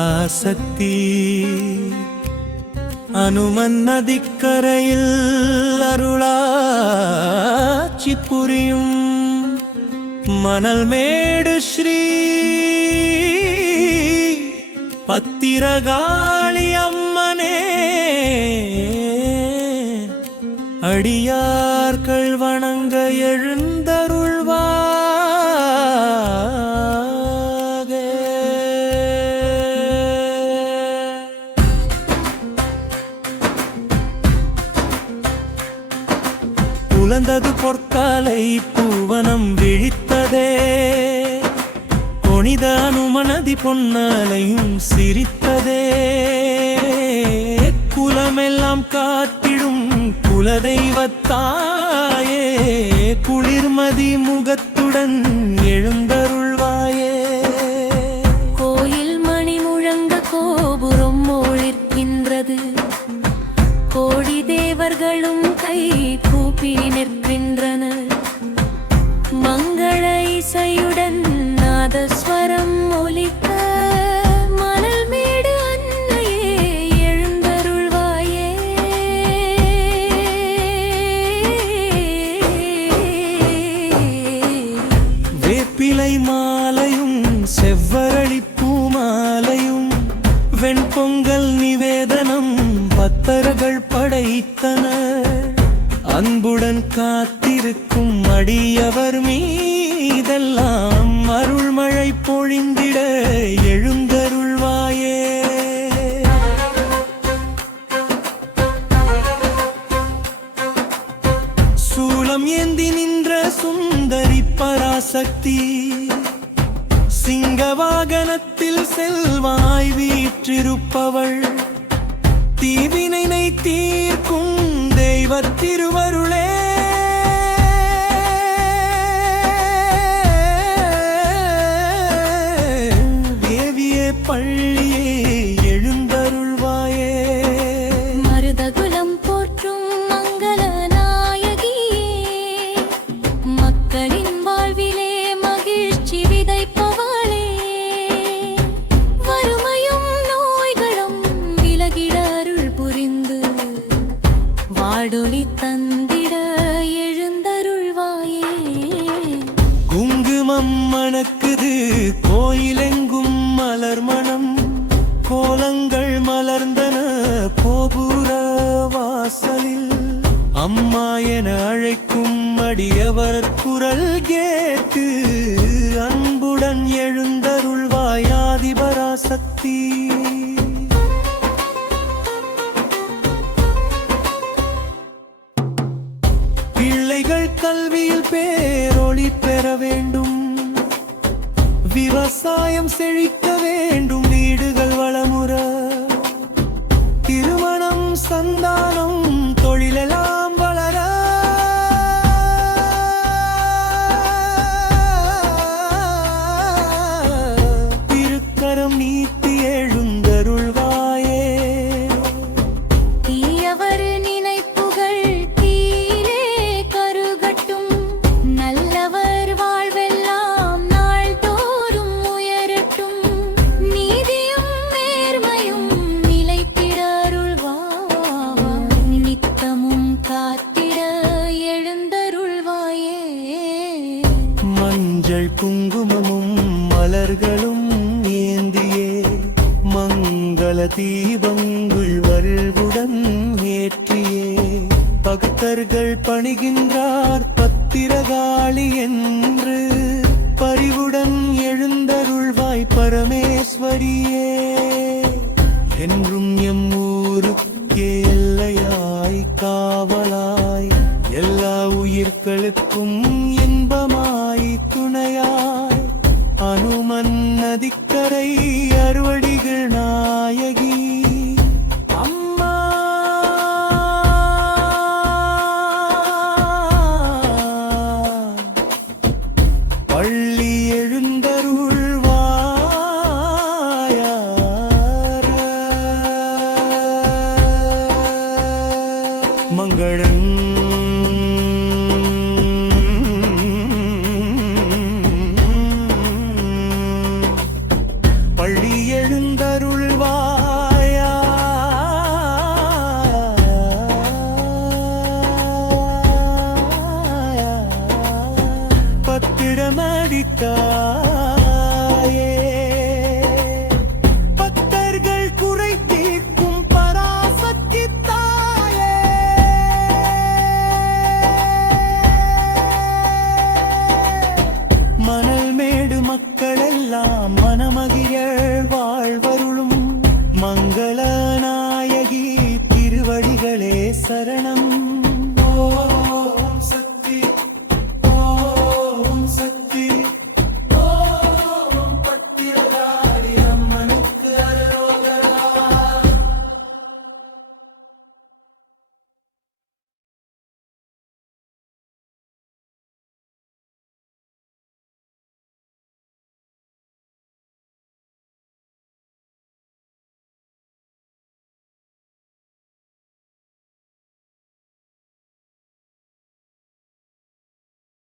பராசக்தி அனுமன் நதிக்கரையில் அருளாட்சி புரியும் மணல் மேடு ஸ்ரீ பத்திரகாளி அம்மனே அடியார்கள் வணங்க எழுந்தருள்வா புலந்தது பொற்காலை பூவனம் விழித்ததே புனித அனுமனதி பொன்னாலையும் சிரித்ததே குலமெல்லாம் காத்திடும் குலதெய்வத்தாயே குளிர்மதி முகத்துடன் எழுந்தருள்வாயே கோயில் மணி முழங்க கோபுரம் ஒளிர்கின்றது கோடி தேவர்களும் கை கூப்பி நிற்கின்றனர் மங்கள இசையுடன் நாதஸ்வரம் ஒலிக்க மணல் மேடு அன்னையே எழுந்தருள்வாயே வேப்பிலை மாலையும் செவ்வரளி பூமாலையும் வெண்பொங்கல் நிவேதனம் பத்தர்கள் படைத்தனர் அன்புடன் காத்திருக்கும் அடியவர் மீதெல்லாம் அருள்மழை பொழிந்திட எழுந்தருள்வாயே சூலம் ஏந்தி நின்ற சுந்தரி பராசக்தி சிங்க வாகனத்தில் செல்வாய் வீற்றிருப்பவள் தீவினை தீர்க்கும் தெய்வ திருவருளே தேவியே பள்ளியே எழுந்தருள்வாயே மருதகுலம் போற்றும் மங்கள நாயகியே மக்களின் வாழ்விலே மகிழ்ச்சி விதைப்பவளே வறுமையும் நோய்களும் விலகிட அருள் புரிந்து வாடொலி தந்திட எழுந்தருள்வாயே குங்குமம் மணக்குது கோயிலெங்கும் மலர் மணம் கோலங்கள் மலர்ந்தன கோபுர வாசலில் அம்மா என அழைக்கும் அடியவர் குரல் கேட்டு அன்புடன் எழுந்தருள்வாய் ஆதிபராசக்தி பிள்ளைகள் கல்வியில் பேரொளி பெற வேண்டும் விவசாயம் செழிக்க வேண்டும் வீடுகள் வளமுற திருமணம் சந்தானம் தொழிலெல்லாம் வளர திருக்கரம் நீட்டி எழுந்தருள்வாயே தீயவர் நினைப்புகள் கீழே கருகட்டும் நல்லவர் வாழ்வெல்லாம் நாள்தோறும் உயரட்டும் நீதியும் நேர்மையும் நிலைத்திட அருள்வாய் நித்தமும் காத்திட எழுந்தருள்வாயே மஞ்சள் குங்குமமும் மலர்களும் ஏந்தியே மங்கள தீபங்கள் வருவுடன் ஏற்றியே பக்தர்கள் பணிகின்றார் பத்திரகாளி என்று பரிவுடன் எழுந்தருள்வாய் பரமேஸ்வரியே என்றும் எம் ஊருக்கே எல்லையாய் காவலாய் எல்லா உயிர்களுக்கும் இன்பமாய் துணையாய் அனுமன் நதிக்கரை அறுவடிகள் நாயகி அம்மா பள்ளி எழுந்தருள்வாயார் மங்களம் பள்ளி எழுந்தருள்வாயார் அருள்